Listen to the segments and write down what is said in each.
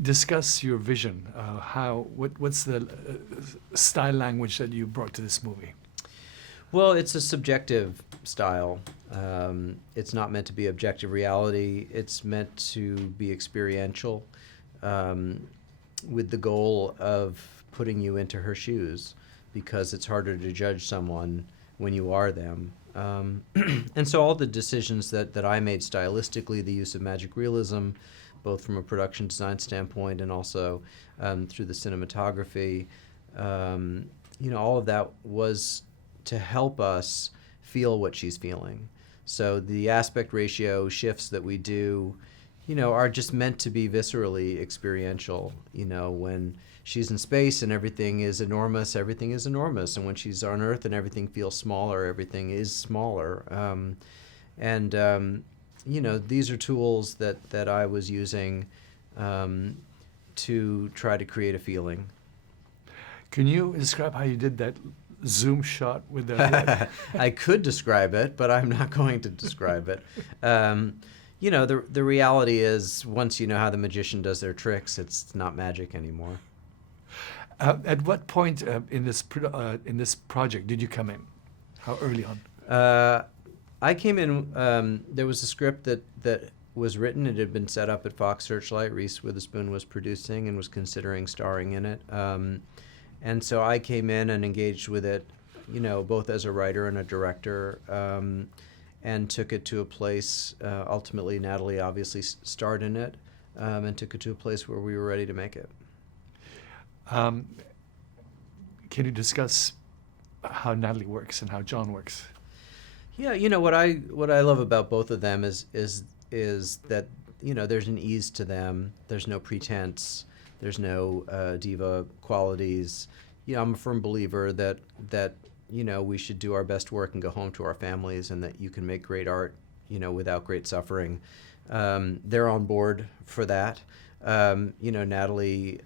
discuss your vision. What's the style language that you brought to this movie? Well, it's a subjective style. It's not meant to be objective reality. It's meant to be experiential, with the goal of putting you into her shoes, because it's harder to judge someone when you are them. And so all the decisions that I made stylistically, the use of magic realism, both from a production design standpoint and also through the cinematography, all of that was to help us feel what she's feeling. So the aspect ratio shifts that we do, are just meant to be viscerally experiential. When she's in space and everything is enormous. And when she's on Earth and everything feels smaller, everything is smaller. These are tools that I was using to try to create a feeling. Can you describe how you did that zoom shot with the I could describe it, but I'm not going to describe it. The reality is, once you know how the magician does their tricks, it's not magic anymore. At what point in this project did you come in? How early on? I came in. There was a script that was written. It had been set up at Fox Searchlight. Reese Witherspoon was producing and was considering starring in it. And so I came in and engaged with it, both as a writer and a director, and took it to a place. Ultimately, Natalie obviously starred in it, and took it to a place where we were ready to make it. Can you discuss how Natalie works and how John works? Yeah, what I love about both of them is that there's an ease to them. There's no pretense. There's no diva qualities. I'm a firm believer that we should do our best work and go home to our families, and that you can make great art without great suffering. They're on board for that. Natalie,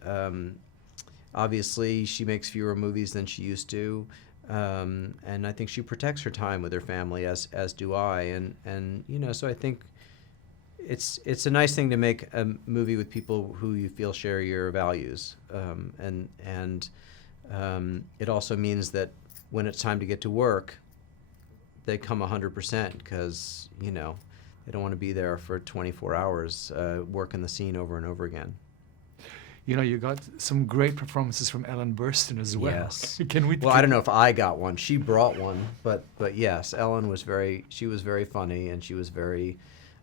obviously she makes fewer movies than she used to. And I think she protects her time with her family, as do I. And so I think it's a nice thing to make a movie with people who you feel share your values. And it also means that when it's time to get to work, they come 100%, because, they don't want to be there for 24 hours working the scene over and over again. You got some great performances from Ellen Burstyn as well. Yes. Well, I don't know if I got one. She brought one, but yes, Ellen was very funny, and she was very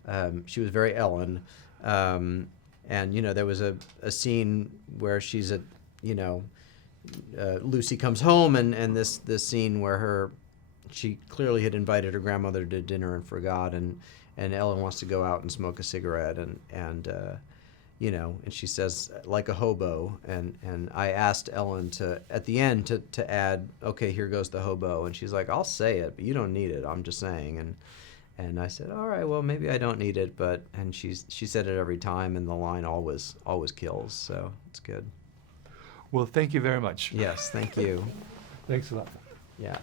Ellen. And there was a scene where she's Lucy comes home, and this scene where she clearly had invited her grandmother to dinner and forgot, and Ellen wants to go out and smoke a cigarette, and she says, like a hobo, and I asked Ellen at the end to add, okay, here goes the hobo, and she's like, I'll say it, but you don't need it, I'm just saying, and I said, all right, well, maybe I don't need it, and she said it every time, and the line always kills, so it's good. Well, thank you very much. Yes, thank you. Thanks a lot. Yeah.